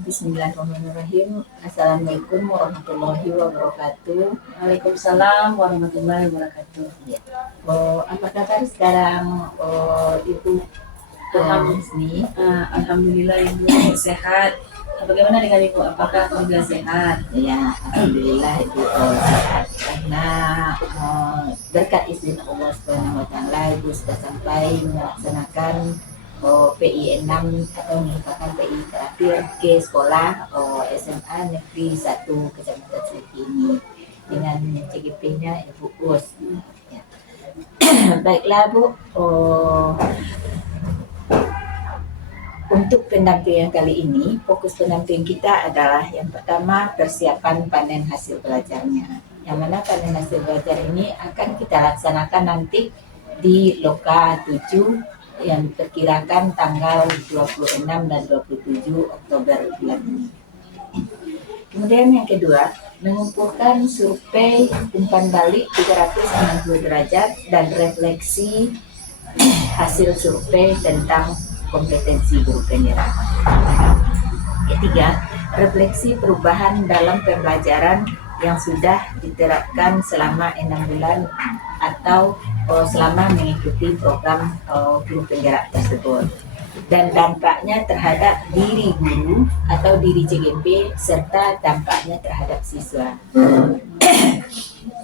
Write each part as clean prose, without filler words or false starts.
Bismillahirrahmanirrahim. Assalamualaikum warahmatullahi wabarakatuh. Waalaikumsalam warahmatullahi wabarakatuh. Ya. Apa kabar sekarang, Ibu Husni? Alhamdulillah Ibu sehat. Bagaimana dengan Ibu? Apakah juga sehat? Ya, alhamdulillah Ibu sehat. Karena berkat izin Allah Subhanahu wa taala Ibu sudah sampai melaksanakan PI 6 atau merupakan PI terakhir ke sekolah SMA Negeri 1 Kecamatan Seliki ini dengan CGP-nya Ibu Us. Ya. Baiklah Bu, untuk pendampingan kali ini fokus pendamping kita adalah yang pertama persiapan panen hasil belajarnya. Yang mana panen hasil belajar ini akan kita laksanakan nanti di Loka 7 yang diperkirakan tanggal 26 dan 27 Oktober bulan ini. Kemudian yang kedua, mengumpulkan survei umpan balik 360 derajat dan refleksi hasil survei tentang kompetensi guru penggerak. Ketiga, refleksi perubahan dalam pembelajaran yang sudah diterapkan selama 6 bulan atau selama mengikuti program guru penggerak tersebut dan dampaknya terhadap diri guru atau diri CGP serta dampaknya terhadap siswa.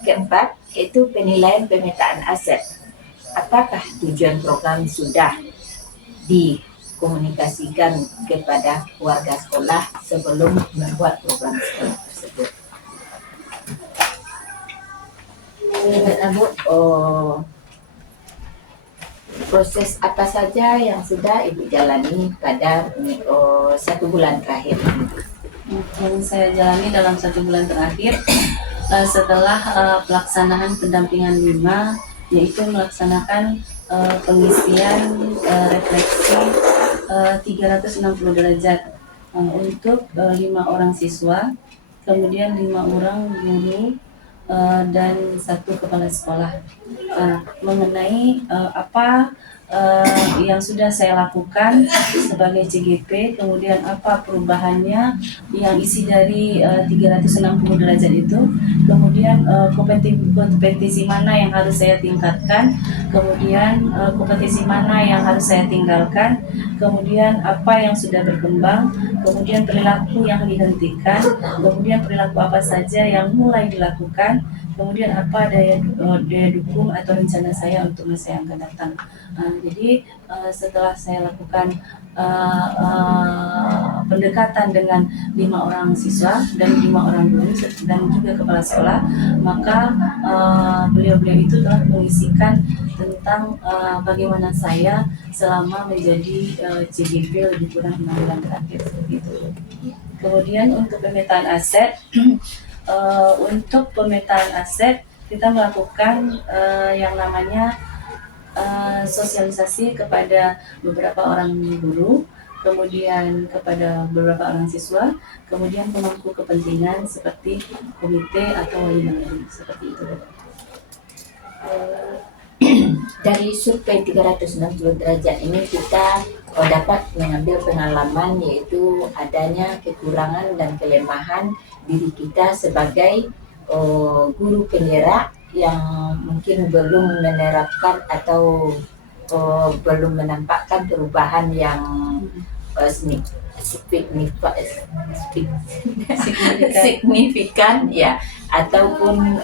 Keempat, yaitu penilaian pemetaan aset. Apakah tujuan program sudah dikomunikasikan kepada warga sekolah sebelum membuat program sekolah tersebut. Proses apa saja yang sudah Ibu jalani pada 1 bulan terakhir? Yang saya jalani dalam 1 bulan terakhir setelah pelaksanaan pendampingan 5, yaitu melaksanakan pengisian refleksi 360 derajat untuk 5 orang siswa, kemudian 5 orang guru dan 1 kepala sekolah mengenai apa yang sudah saya lakukan sebagai CGP, kemudian apa perubahannya yang isi dari 360 derajat itu, kemudian kompetensi mana yang harus saya tingkatkan, kemudian kompetensi mana yang harus saya tinggalkan, kemudian apa yang sudah berkembang, kemudian perilaku yang dihentikan, kemudian perilaku apa saja yang mulai dilakukan, kemudian apa daya dukung atau rencana saya untuk masa yang akan datang. Jadi setelah saya lakukan pendekatan dengan 5 orang siswa dan 5 orang guru dan juga kepala sekolah, maka beliau-beliau itu telah mengisikan tentang bagaimana saya selama menjadi CGP lebih kurang 6 bulan terakhir seperti itu. Kemudian untuk pemetaan aset, untuk pemetaan aset kita melakukan yang namanya sosialisasi kepada beberapa orang guru, kemudian kepada beberapa orang siswa, kemudian pemangku kepentingan seperti komite atau wali murid, seperti itu. Dari survei 360 derajat ini kita dapat mengambil pengalaman, yaitu adanya kekurangan dan kelemahan diri kita sebagai guru penggerak yang mungkin belum menerapkan atau belum menampakkan perubahan yang signifikan ya, ataupun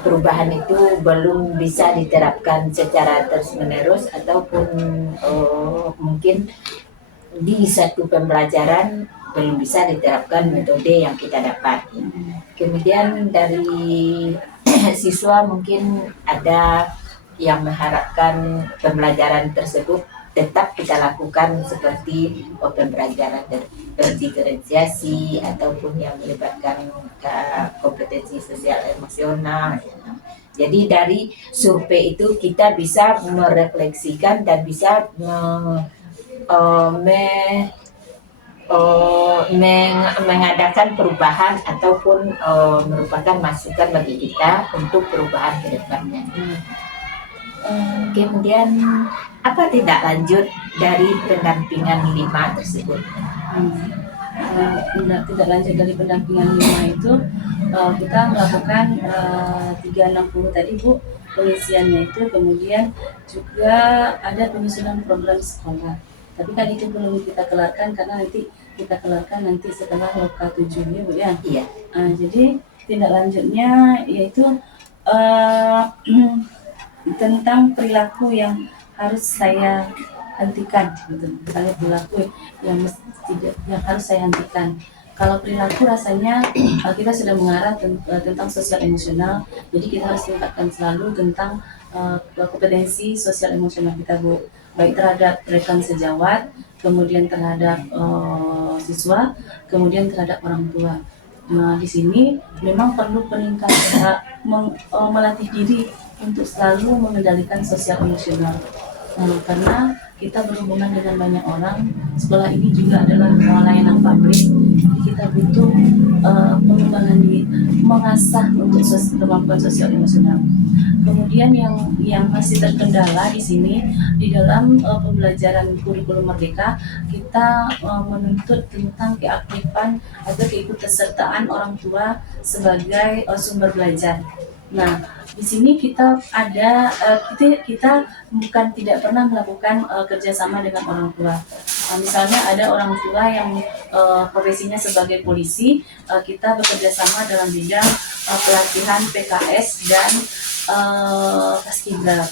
perubahan itu belum bisa diterapkan secara terus-menerus, ataupun mungkin di satu pembelajaran belum bisa diterapkan metode yang kita dapat. Kemudian dari siswa mungkin ada yang mengharapkan pembelajaran tersebut tetap kita lakukan seperti pembelajaran berdiferensiasi ataupun yang melibatkan kompetensi sosial emosional. Jadi dari survei itu kita bisa merefleksikan dan bisa mengadakan perubahan ataupun merupakan masukan bagi kita untuk perubahan ke depannya. Kemudian apa tindak lanjut dari pendampingan 5 tersebut? Tidak lanjut dari pendampingan 5 itu kita melakukan 360 tadi Bu, pengisiannya itu, kemudian juga ada penyusunan program sekolah. Tapi kan itu belum kita kelarkan karena nanti kita kelarkan nanti setelah Loka 7 ya Bu ya. Iya. Jadi tindak lanjutnya yaitu uh, tentang perilaku yang harus saya hentikan gitu. Misalnya perilaku yang harus saya hentikan. Kalau perilaku rasanya kita sudah mengarah tentang sosial emosional, jadi kita harus tingkatkan selalu tentang kompetensi sosial emosional kita Bu, baik terhadap rekan sejawat, kemudian terhadap siswa, kemudian terhadap orang tua. Nah, di sini memang perlu peningkatan melatih diri untuk selalu mengendalikan sosial emosional. Karena kita berhubungan dengan banyak orang, sekolah ini juga adalah layanan publik, jadi kita butuh pengembangan diri, mengasah untuk kemampuan sosial emosional. Kemudian yang masih terkendala di sini di dalam pembelajaran kurikulum Merdeka, kita menuntut tentang keaktifan atau keikutsertaan orang tua sebagai sumber belajar. Nah, di sini kita ada kita bukan tidak pernah melakukan kerjasama dengan orang tua. Misalnya ada orang tua yang profesinya sebagai polisi, kita bekerja sama dalam bidang pelatihan PKS dan paskibra.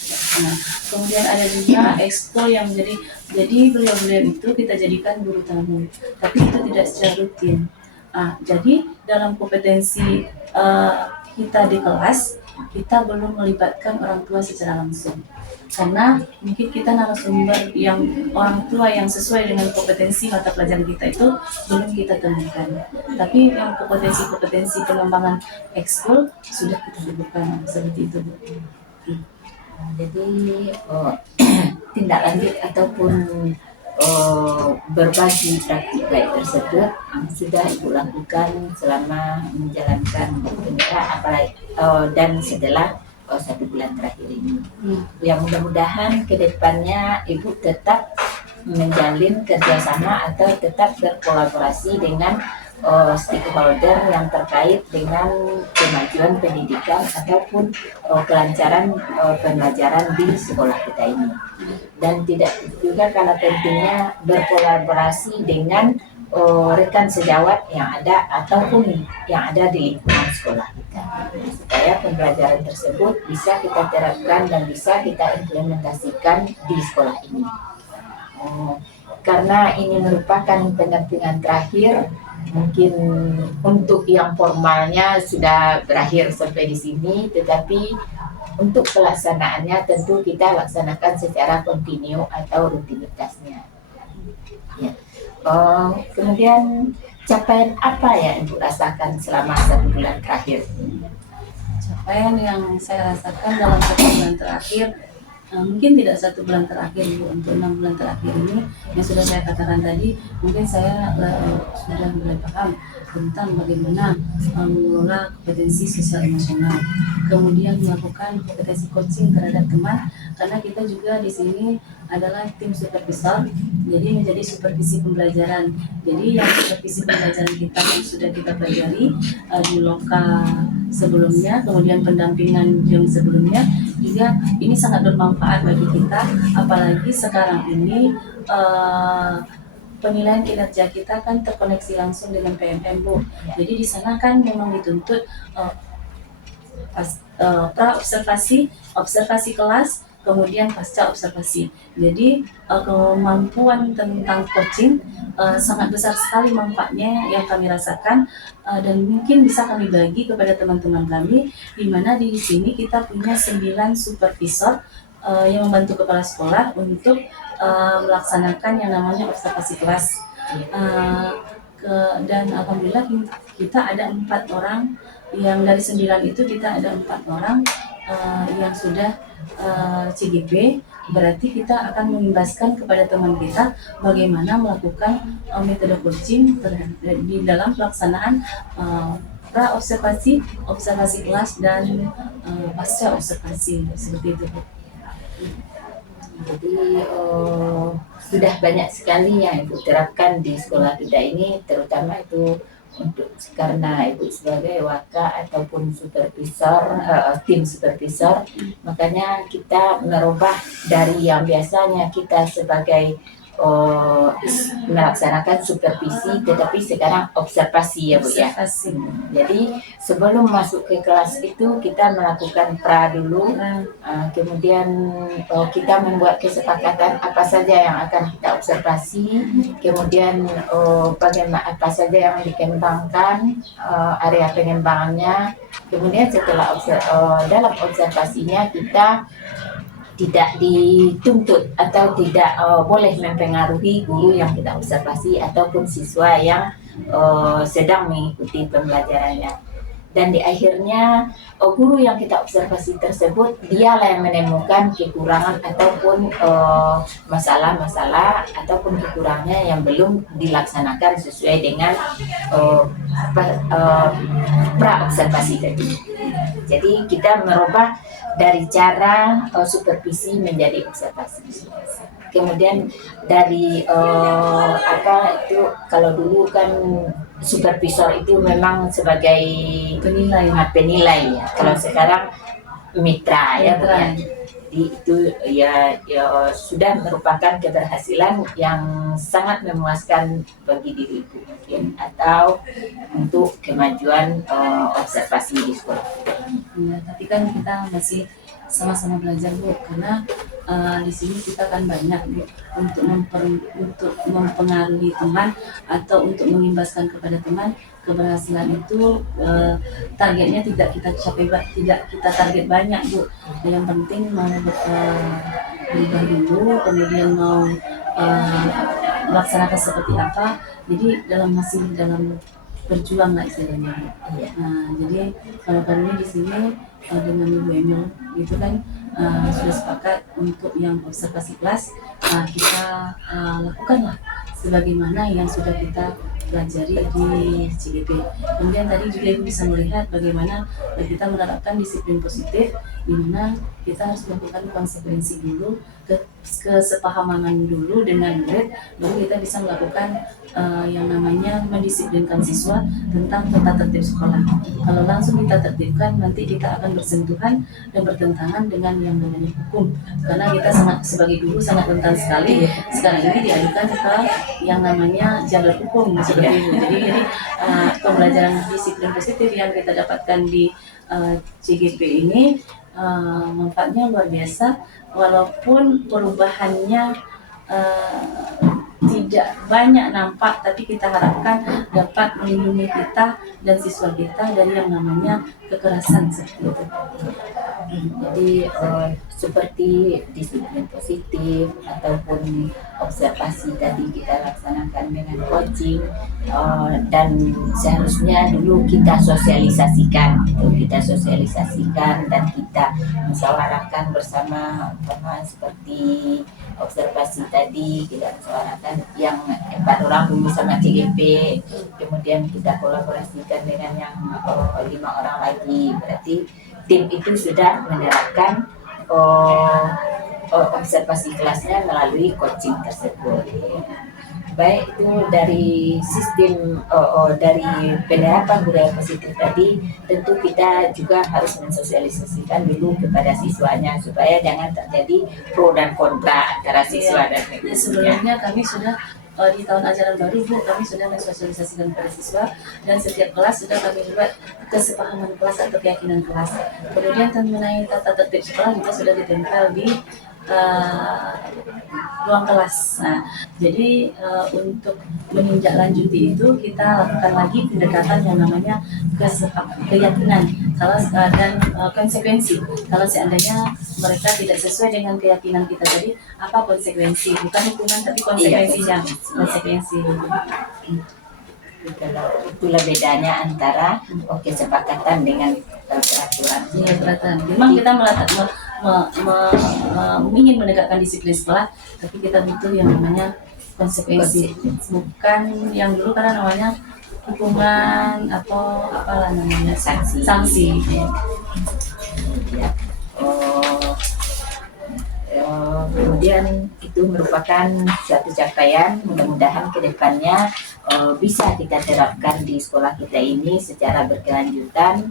Nah, kemudian ada juga ekskul yang jadi beliau-beliau itu kita jadikan guru tamu, tapi itu tidak secara rutin. Jadi dalam kompetensi kita di kelas, kita belum melibatkan orang tua secara langsung. Karena mungkin kita narasumber yang orang tua yang sesuai dengan kompetensi mata pelajaran kita itu belum kita temukan. Tapi yang kompetensi pengembangan ekskul sudah kita lakukan seperti itu. Jadi tindak lanjut ataupun berbagi praktik baik tersebut sudah Ibu lakukan selama menjalankan apalagi dan setelah 1 bulan terakhir ini. Yang mudah-mudahan ke depannya Ibu tetap menjalin kerjasama atau tetap berkolaborasi dengan stakeholder yang terkait dengan kemajuan pendidikan ataupun kelancaran pembelajaran di sekolah kita ini. Dan tidak juga kalah pentingnya berkolaborasi dengan rekan sejawat yang ada ataupun yang ada di lingkungan sekolah kita, supaya pembelajaran tersebut bisa kita terapkan dan bisa kita implementasikan di sekolah ini. Karena ini merupakan pendampingan terakhir, mungkin untuk yang formalnya sudah berakhir sampai di sini, tetapi untuk pelaksanaannya tentu kita laksanakan secara kontinu atau rutinitasnya. Ya. Kemudian capaian apa yang Ibu rasakan selama 1 bulan terakhir? Capaian yang saya rasakan dalam 1 bulan terakhir, mungkin tidak 1 bulan terakhir Bu, untuk 6 bulan terakhir ini yang sudah saya katakan tadi, mungkin saya sudah mulai paham tentang bagaimana mengelola kompetensi sosial emosional, kemudian melakukan kompetensi coaching terhadap teman, karena kita juga di sini adalah tim supervisor, jadi menjadi supervisi pembelajaran. Jadi yang supervisi pembelajaran kita yang sudah kita pelajari di Loka sebelumnya, kemudian pendampingan yang sebelumnya juga ini sangat bermanfaat bagi kita, apalagi sekarang ini penilaian kinerja kita kan terkoneksi langsung dengan PMM Bu. Jadi di sana kan memang dituntut observasi kelas, kemudian pasca observasi. Jadi kemampuan tentang coaching sangat besar sekali manfaatnya yang kami rasakan, dan mungkin bisa kami bagi kepada teman-teman kami, di mana di sini kita punya 9 supervisor yang membantu kepala sekolah untuk melaksanakan yang namanya observasi kelas. Dan alhamdulillah kita ada 4 orang yang dari 9 itu kita ada 4 orang yang sudah CGP, berarti kita akan mengimbaskan kepada teman kita bagaimana melakukan metode coaching di dalam pelaksanaan pra observasi kelas dan pasca observasi, seperti itu. Jadi sudah banyak sekali yang Ibu terapkan di sekolah kita ini, terutama itu untuk karena Ibu sebagai waka ataupun supervisor, tim supervisor, makanya kita merubah dari yang biasanya kita sebagai melaksanakan supervisi, tetapi sekarang observasi ya Bu ya. Observasi. Jadi sebelum masuk ke kelas itu kita melakukan pra dulu, kemudian kita membuat kesepakatan apa saja yang akan kita observasi, kemudian bagaimana apa saja yang dikembangkan, area pengembangannya, kemudian setelah dalam observasinya kita tidak dituntut atau tidak boleh mempengaruhi guru yang kita observasi ataupun siswa yang sedang mengikuti pembelajarannya. Dan di akhirnya guru yang kita observasi tersebut dialah yang menemukan kekurangan ataupun masalah-masalah ataupun kekurangannya yang belum dilaksanakan sesuai dengan pra observasi tadi. Jadi kita merubah dari cara supervisi menjadi observasi. Kemudian dari apa itu, kalau dulu kan supervisor itu memang sebagai penilai ya. Kalau sekarang mitra ya, Mitra. Jadi itu ya sudah merupakan keberhasilan yang sangat memuaskan bagi diri Ibu mungkin, atau untuk kemajuan observasi di sekolah. Ya, tapi kan kita masih sama-sama belajar Bu, karena di sini kita kan banyak Bu, untuk mempengaruhi teman atau untuk mengimbaskan kepada teman. Keberhasilan itu targetnya tidak kita capai, tidak kita target banyak Bu. Yang penting mau berubah dulu, kemudian mau melaksanakan seperti apa. Jadi masih dalam berjuang lah istilahnya. Nah, jadi kalau kali ini di sini dengan Ibu Emil gitu kan sudah sepakat untuk yang observasi kelas kita lakukanlah sebagaimana yang sudah kita pelajari di CGP. Kemudian tadi juga Ibu bisa melihat bagaimana kita menerapkan disiplin positif, di mana kita harus melakukan konsekuensi dulu, kesepahaman dulu dengan murid, baru kita bisa melakukan yang namanya mendisiplinkan siswa tentang tata tertib sekolah. Kalau langsung kita tertibkan, nanti kita akan bersentuhan dan bertentangan dengan yang namanya hukum. Karena kita sebagai guru sangat rentan sekali sekarang ini diadukan ke yang namanya jalur hukum seperti itu. Jadi pembelajaran disiplin positif yang kita dapatkan di CGP ini manfaatnya luar biasa, walaupun perubahannya tidak banyak nampak, tapi kita harapkan dapat melindungi kita dan siswa kita dari yang namanya kekerasan seperti itu. Jadi seperti disiplin positif ataupun observasi tadi kita laksanakan dengan coaching, dan seharusnya dulu kita sosialisasikan dan kita musyawarahkan bersama, seperti observasi tadi kita musyawarahkan yang 4 orang dulu sama CGP, kemudian kita kolaborasikan dengan yang 5 orang lagi, berarti tim itu sudah menerapkan observasi kelasnya melalui coaching tersebut. Baik, itu dari sistem dari penerapan budaya positif tadi, tentu kita juga harus mensosialisasikan dulu kepada siswanya supaya jangan terjadi pro dan kontra antara siswa dan guru. Sebelumnya kami sudah di tahun ajaran baru Bu, kami sudah mensosialisasikan kepada siswa, dan setiap kelas sudah kami buat kesepahaman kelas atau keyakinan kelas. Kemudian mengenai tata tertib sekolah juga sudah ditempel di ruang kelas. Nah, jadi untuk menindaklanjuti itu kita lakukan lagi pendekatan yang namanya keyakinan dan konsekuensi. Kalau seandainya mereka tidak sesuai dengan keyakinan kita tadi, apa konsekuensi? Bukan hukuman tapi konsekuensinya. Konsekuensi. Itulah bedanya antara kesepakatan dengan peraturan. Peraturan. Memang kita ingin menegakkan disiplin sekolah, tapi kita butuh yang namanya konsekuensi, bukan yang dulu karena namanya hukuman atau apalah namanya sanksi. Kemudian itu merupakan suatu capaian, mudah-mudahan kedepannya bisa kita terapkan di sekolah kita ini secara berkelanjutan,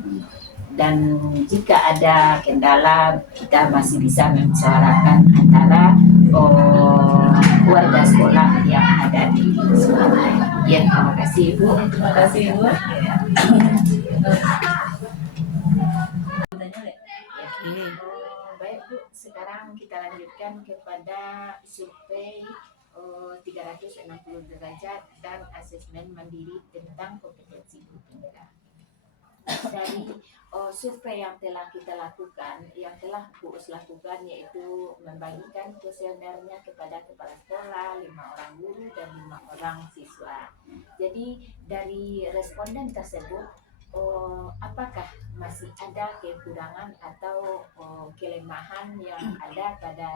dan jika ada kendala kita masih bisa membicarakan antara warga sekolah yang ada di sekolah. Ya, terima kasih Ibu. Terima kasih Ibu. Baik Bu, sekarang kita lanjutkan kepada survei 360 derajat dan asesmen mandiri tentang kompetensi guru penggerak. Dari survei yang telah kita lakukan, yang telah Bu Us lakukan, yaitu membagikan kuesionernya kepada kepala sekolah, 5 orang guru dan 5 orang siswa. Jadi dari responden tersebut, apakah masih ada kekurangan atau kelemahan yang ada pada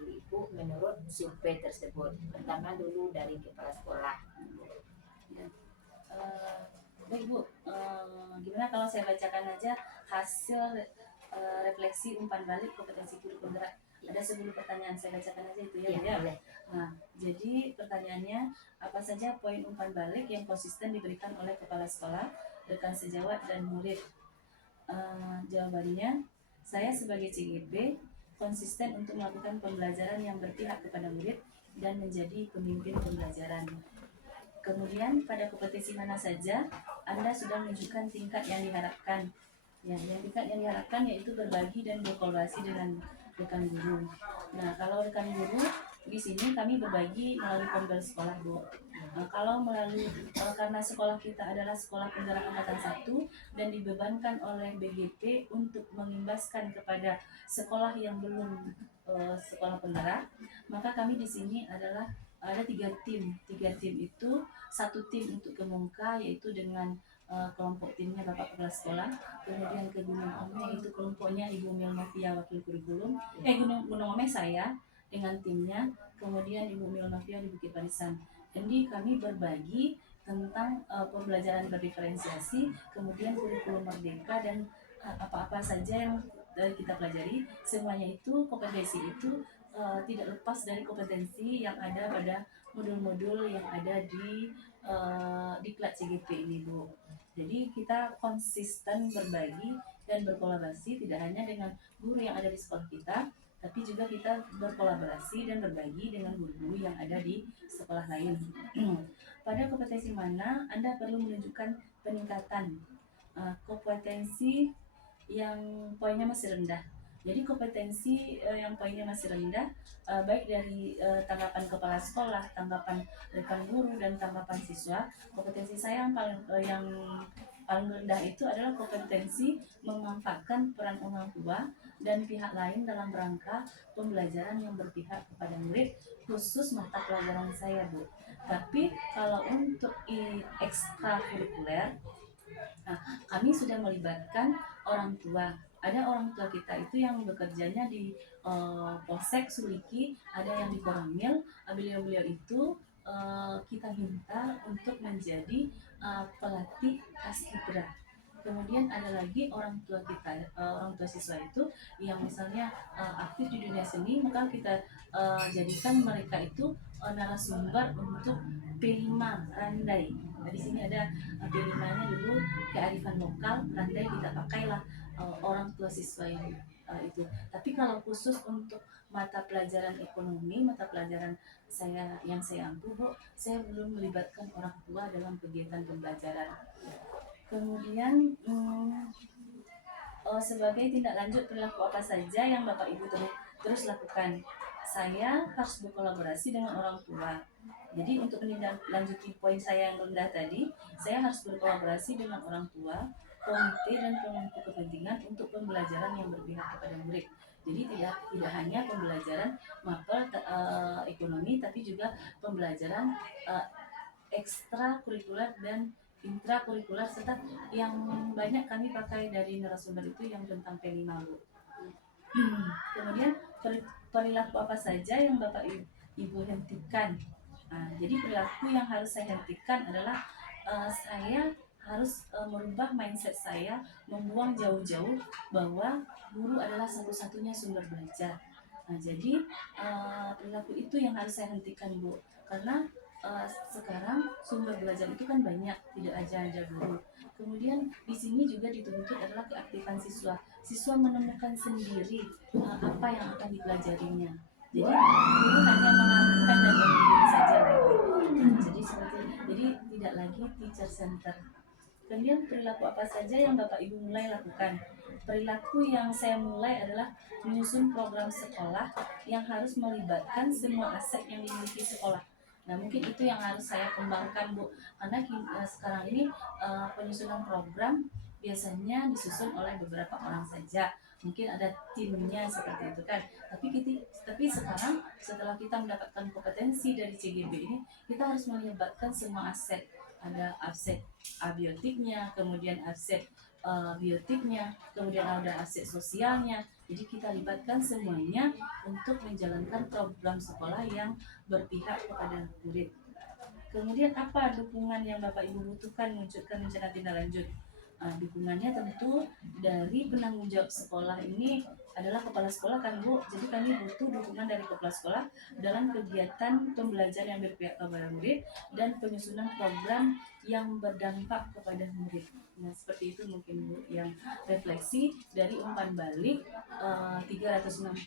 diri Ibu menurut survei tersebut? Pertama dulu dari kepala sekolah. Baik Bu, gimana kalau saya bacakan aja hasil refleksi umpan balik kompetensi guru penggerak. Ada 10 pertanyaan, saya bacakan aja itu ya. Ya, boleh. Nah, jadi pertanyaannya, apa saja poin umpan balik yang konsisten diberikan oleh kepala sekolah, rekan sejawat, dan murid? Jawabannya, saya sebagai CGP konsisten untuk melakukan pembelajaran yang berpihak kepada murid dan menjadi pemimpin pembelajaran. Kemudian pada kompetensi mana saja Anda sudah menunjukkan tingkat yang diharapkan. Ya, yang tingkat yang diharapkan yaitu berbagi dan berkolaborasi dengan rekan guru. Nah, kalau rekan guru di sini kami berbagi melalui pembel sekolah Bu. Kalau melalui karena sekolah kita adalah sekolah penggerak angkatan 1 dan dibebankan oleh BGP untuk mengimbaskan kepada sekolah yang belum sekolah penggerak, maka kami di sini adalah ada 3 tim. 3 tim itu, 1 tim untuk ke Mungka yaitu dengan kelompok timnya Bapak Kepala Sekolah, kemudian ke Gunung Ome itu kelompoknya Ibu Milnovia Wakil Kurikulum, Gunung Ome saya dengan timnya, kemudian Ibu Milnovia di Bukit Barisan. Jadi kami berbagi tentang pembelajaran berdiferensiasi, kemudian kurikulum merdeka dan apa-apa saja yang kita pelajari, semuanya itu kompetensi itu tidak lepas dari kompetensi yang ada pada modul-modul yang ada di diklat CGP ini Bu. Jadi kita konsisten berbagi dan berkolaborasi tidak hanya dengan guru yang ada di sekolah kita, tapi juga kita berkolaborasi dan berbagi dengan guru-guru yang ada di sekolah lain. Pada kompetensi mana Anda perlu menunjukkan peningkatan kompetensi yang poinnya masih rendah. Jadi kompetensi yang poinnya masih rendah, baik dari tanggapan kepala sekolah, tanggapan rekan guru, dan tanggapan siswa, kompetensi saya yang paling rendah itu adalah kompetensi memanfaatkan peran orang tua dan pihak lain dalam rangka pembelajaran yang berpihak kepada murid, khusus mata pelajaran saya Bu. Tapi kalau untuk ekstrakurikuler, kami sudah melibatkan orang tua. Ada orang tua kita itu yang bekerjanya di Polsek Suliki, ada yang di Koramil. Beliau-beliau itu kita minta untuk menjadi pelatih paskibra. Kemudian ada lagi orang tua kita, orang tua siswa itu yang misalnya aktif di dunia seni, maka kita jadikan mereka itu narasumber untuk P5 Randai. Nah, di sini ada P5-nya dulu kearifan lokal, Randai kita pakailah orang tua siswa yang itu. Tapi kalau khusus untuk mata pelajaran ekonomi, mata pelajaran saya yang saya ampu Bu, saya belum melibatkan orang tua dalam kegiatan pembelajaran. Kemudian sebagai tindak lanjut perilaku apa saja yang Bapak Ibu terus lakukan? Saya harus berkolaborasi dengan orang tua. Jadi untuk menindaklanjuti poin saya yang rendah tadi, saya harus berkolaborasi dengan orang tua, komite dan pemangku kepentingan untuk pembelajaran yang berpihak kepada murid. Jadi tidak hanya pembelajaran mapel ekonomi, tapi juga pembelajaran ekstrakurikuler dan intrakurikuler, serta yang banyak kami pakai dari narasumber itu yang tentang P5 Bu. Kemudian perilaku apa saja yang Bapak Ibu hentikan? Jadi perilaku yang harus saya hentikan adalah saya harus merubah mindset saya, membuang jauh-jauh bahwa guru adalah satu-satunya sumber belajar. Nah, jadi perilaku itu yang harus saya hentikan, Bu, karena sekarang sumber belajar itu kan banyak, tidak aja guru. Kemudian di sini juga dituntut adalah keaktifan siswa. Siswa menemukan sendiri apa yang akan dipelajarinya. Jadi guru hanya mengarahkan dan membimbing saja lagi. Jadi tidak lagi teacher center. Kemudian perilaku apa saja yang Bapak Ibu mulai lakukan? Perilaku yang saya mulai adalah menyusun program sekolah yang harus melibatkan semua aset yang dimiliki sekolah. Nah, mungkin itu yang harus saya kembangkan, Bu. Karena sekarang ini penyusunan program biasanya disusun oleh beberapa orang saja. Mungkin ada timnya seperti itu kan. Tapi sekarang setelah kita mendapatkan kompetensi dari CGB ini, kita harus melibatkan semua aset. Ada aset abiotiknya, kemudian aset biotiknya, kemudian ada aset sosialnya. Jadi kita libatkan semuanya untuk menjalankan program sekolah yang berpihak kepada murid. Kemudian apa dukungan yang Bapak Ibu butuhkan mewujudkan rencana tindak lanjut? Dukungannya tentu dari penanggung jawab sekolah ini adalah kepala sekolah kan, Bu. Jadi kami butuh dukungan dari kepala sekolah dalam kegiatan pembelajaran yang berpihak kepada murid dan penyusunan program yang berdampak kepada murid. Nah, seperti itu mungkin, Bu, yang refleksi dari umpan balik 360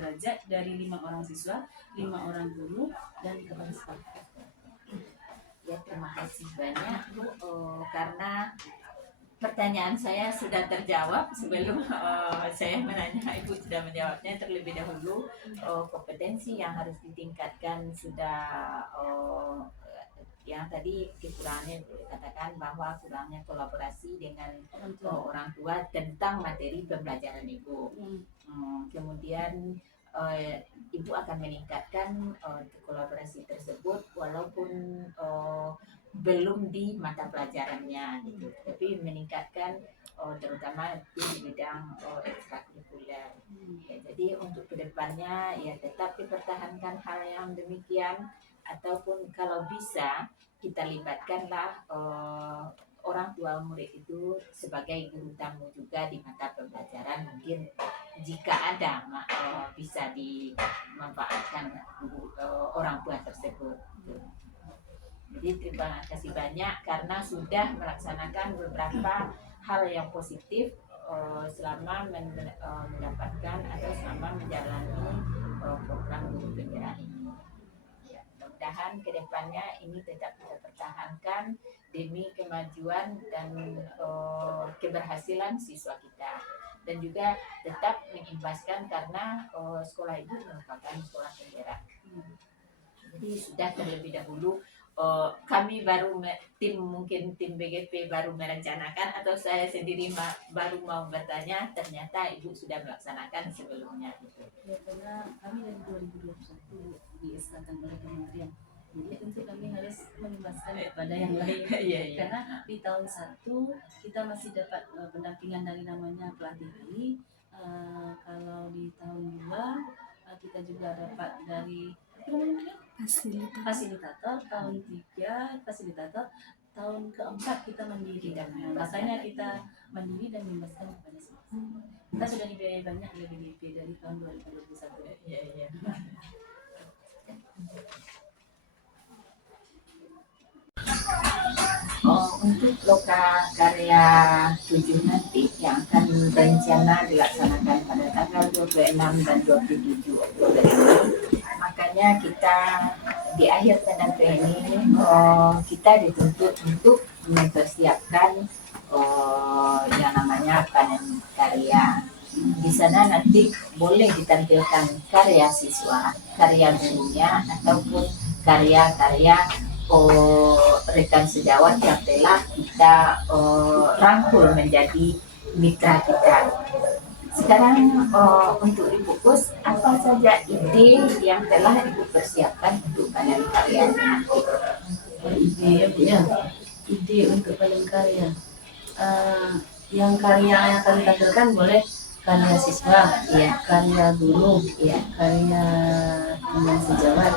derajat dari 5 orang siswa, 5 orang guru, dan kepala sekolah. Ya, terima kasih banyak, Bu, karena pertanyaan saya sudah terjawab sebelum saya menanya, Ibu sudah menjawabnya terlebih dahulu. Kompetensi yang harus ditingkatkan sudah yang tadi kekurangannya dikatakan bahwa kurangnya kolaborasi dengan orang tua tentang materi pembelajaran Ibu. Kemudian Ibu akan meningkatkan kolaborasi tersebut walaupun belum di mata pelajarannya gitu, tapi meningkatkan terutama di bidang ekstrakurikuler. Ya, jadi untuk kedepannya ya tetap dipertahankan hal yang demikian, ataupun kalau bisa kita libatkanlah orang tua murid itu sebagai guru tamu juga di mata pembelajaran. Mungkin jika ada bisa dimanfaatkan orang tua tersebut. Jadi terima kasih banyak karena sudah melaksanakan beberapa hal yang positif selama mendapatkan atau selama menjalani program guru penggerak ini. Ya, mudah-mudahan kedepannya ini tetap kita pertahankan demi kemajuan dan keberhasilan siswa kita, dan juga tetap mengimbaskan karena sekolah itu merupakan sekolah penggerak. Jadi sudah terlebih dahulu kami baru mungkin tim BGP baru merencanakan, atau saya sendiri baru mau bertanya, ternyata Ibu sudah melaksanakan sebelumnya gitu. Ya, karena kami dari 2021 diizinkan oleh kementerian. Jadi tentu kami harus mengimbaskan kepada yang lain. Karena di tahun 1 kita masih dapat pendampingan dari namanya pelatih ahli. Kalau di tahun 2 kita juga dapat dari fasilitator, tahun 3 fasilitator, tahun keempat kita mandiri. Makanya kita mandiri dan mengimbaskan kepada semua. Kita sudah dibiayai banyak oleh BDP dari tahun 2021. Iya. Untuk loka karya 7 nanti yang akan rencana dilaksanakan pada tanggal 26 dan 27 Oktober ini, makanya kita di akhir pendampingan ini kita dituntut untuk mempersiapkan yang namanya panen karya. Di sana nanti boleh ditampilkan karya siswa, karya gurunya, ataupun karya-karya rekan sejawat yang telah kita rangkul menjadi mitra kita. Sekarang untuk Ibu Kus, apa saja ide yang telah Ibu persiapkan untuk panen karya nanti? Ide ya, Bu, ya. Ide untuk panen karya. Yang karya yang akan ditampilkan boleh karya siswa, ya, karya guru, ya, karya teman sejawat.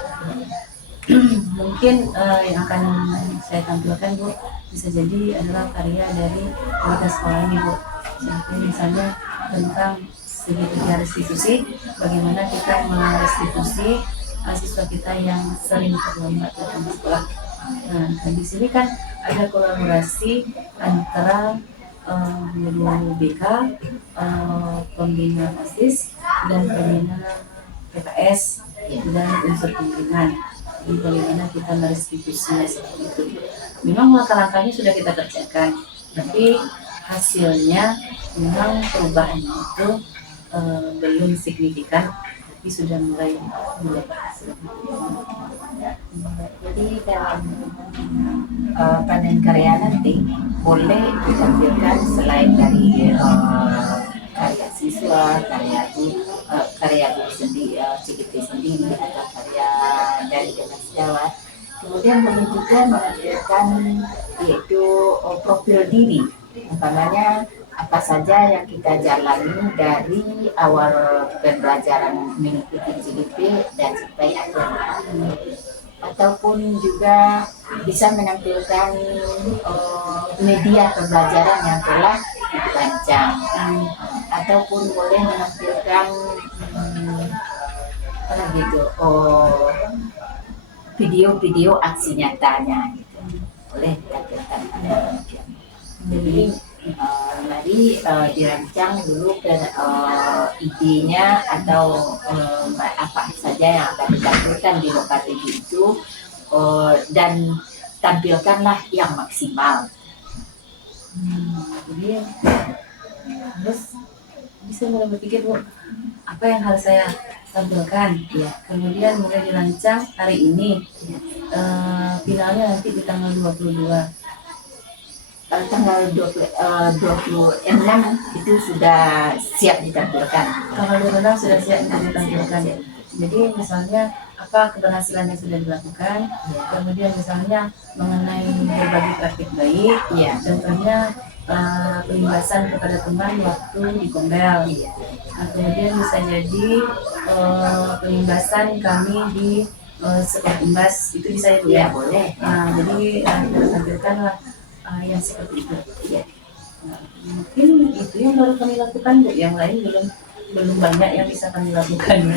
Mungkin yang akan saya tampilkan, Bu, bisa jadi adalah karya dari warga sekolah ini, Bu. Seperti misalnya tentang segitiga restitusi, bagaimana kita merestitusi siswa kita yang sering terlambat datang ke sekolah. Nah, di sini kan ada kolaborasi antara guru BK, pembina OSIS, dan pembina PKS dan unsur pimpinan. Jadi bagaimana kita merestitusi seperti itu. Memang langkah-langkahnya sudah kita kerjakan, tapi hasilnya memang perubahannya itu belum signifikan, tapi sudah mulai berhasil. Jadi dalam panen karya nanti boleh ditampilkan selain dari karya siswa, karya guru sendiri, CGT sendiri, atau karya dari Dinas Sejawat. Kemudian boleh juga menampilkan yaitu profil diri, umpamanya apa saja yang kita jalani dari awal pembelajaran mengikuti CGT dan sampai akhir. Ataupun juga bisa menampilkan media pembelajaran yang telah dirancang, ataupun boleh menampilkan video-video aksi nyatanya gitu. Boleh ditampilkan. Jadi mari dirancang dulu idenya atau apa saja yang akan ditampilkan di lokasi itu, dan tampilkanlah yang maksimal. Jadi harus bisa mulai berpikir, Bu, apa yang harus saya tampilkan, Ya. kemudian mulai dirancang hari ini, finalnya nanti di tanggal 22. Tanggal 26 itu sudah siap ditampilkan. Tanggal 26 sudah siap untuk ditampilkan. Jadi misalnya apa keberhasilan yang sudah dilakukan, kemudian misalnya mengenai berbagi praktik baik, contohnya pelimbasan kepada teman waktu di Kombel. Nah, kemudian bisa jadi pelimbasan kami di sekolah imbas, itu bisa ya, boleh. Nah, jadi kita tampilkanlah yang seperti itu. Nah, mungkin itu yang baru kami lakukan, Bu. Yang lain belum banyak yang bisa kami lakukan.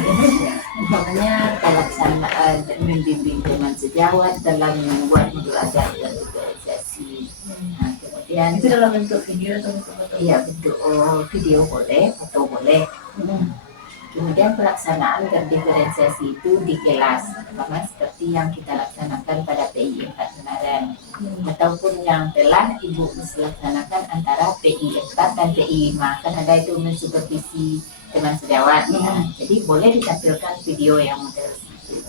Makanya pelaksanaan membimbing teman sejawat dalam membuat modul ajar dan visualisasi. Nah, kemudian Itu dalam bentuk video atau bentuk foto? iya, bentuk video boleh, foto boleh. Kemudian pelaksanaan terdiferensiasi itu di kelas, sama seperti yang kita laksanakan pada PI 4 kemarin, ataupun yang telah Ibu laksanakan antara PI 4 dan PI 5, kan ada itu mensupervisi teman sejawat. Jadi boleh ditampilkan video yang model itu.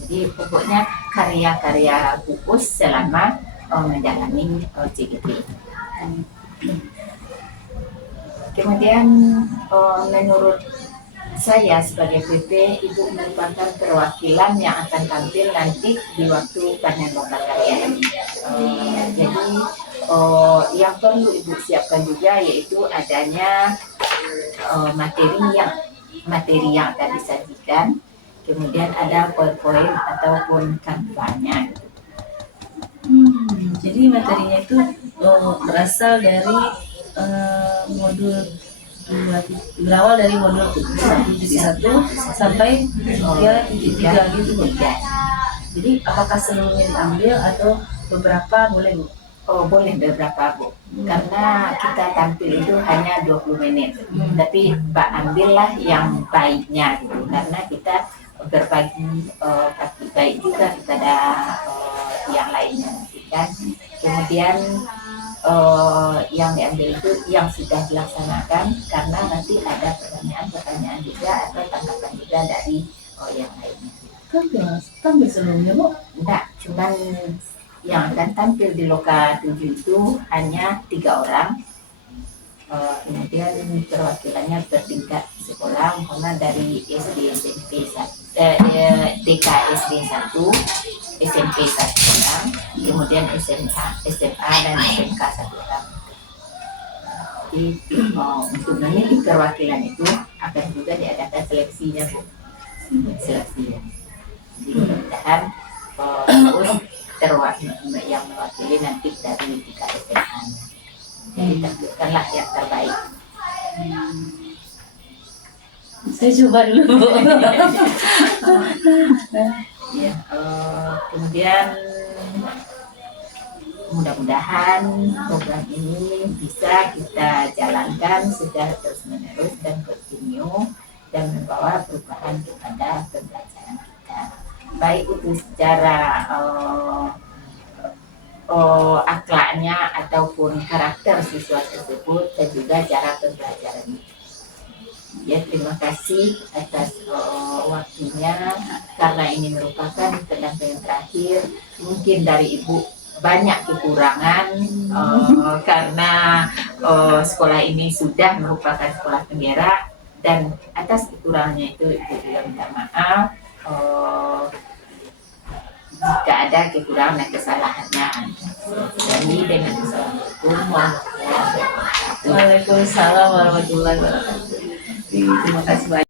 Jadi pokoknya karya-karya fokus selama menjalani CGT. Kemudian menurut saya sebagai PP, Ibu merupakan perwakilan yang akan tampil nanti di waktu panen lokal karya ini. Jadi yang perlu Ibu siapkan juga yaitu adanya materi yang akan disajikan, kemudian ada poin-poin ataupun kanvanya. Jadi materinya itu berasal dari modul 2, berawal dari modul 1.1 sampai 3.3 gitu, Bu. Jadi apakah seluruhnya diambil atau beberapa boleh, Bu? Oh, boleh beberapa, Bu. Karena kita tampil itu hanya 20 menit. Tapi ambillah yang baiknya gitu. Karena kita berbagi praktik baik juga kepada yang lainnya kan. Kemudian yang diambil itu yang sudah dilaksanakan, karena nanti ada pertanyaan-pertanyaan juga atau tanggapan juga dari yang lainnya. Tampil sebelumnya, Bu? Enggak, cuman yang akan tampil di Loka 7 itu hanya 3 orang. Kemudian perwakilannya bertingkat sekolah, umpama dari SD, SMP, TK, SD 1, SMP 1 orang, kemudian SMA dan SMK 1 orang. Jadi untuk memilih perwakilan itu akan juga diadakan seleksinya, Bu. Seleksinya. Jadi mudah-mudahan terus yang mewakili nanti dari 3 SMA. Jadi tampilkanlah yang terbaik. Saya coba dulu, Bu. Ya, kemudian mudah-mudahan program ini bisa kita jalankan secara terus-menerus dan kontinu dan membawa perubahan kepada pembelajaran kita. Baik itu secara akhlaknya ataupun karakter siswa tersebut dan juga cara pembelajarannya. Ya, terima kasih atas waktunya, karena ini merupakan pendampingan terakhir. Mungkin dari Ibu banyak kekurangan karena sekolah ini sudah merupakan sekolah penggerak, dan atas kekurangannya itu Ibu juga minta maaf jika ada kekurangan dan kesalahannya. Jadi dengan Assalamualaikum warahmatullahi wabarakatuh. Waalaikumsalam warahmatullahi wabarakatuh. Terima kasih banyak.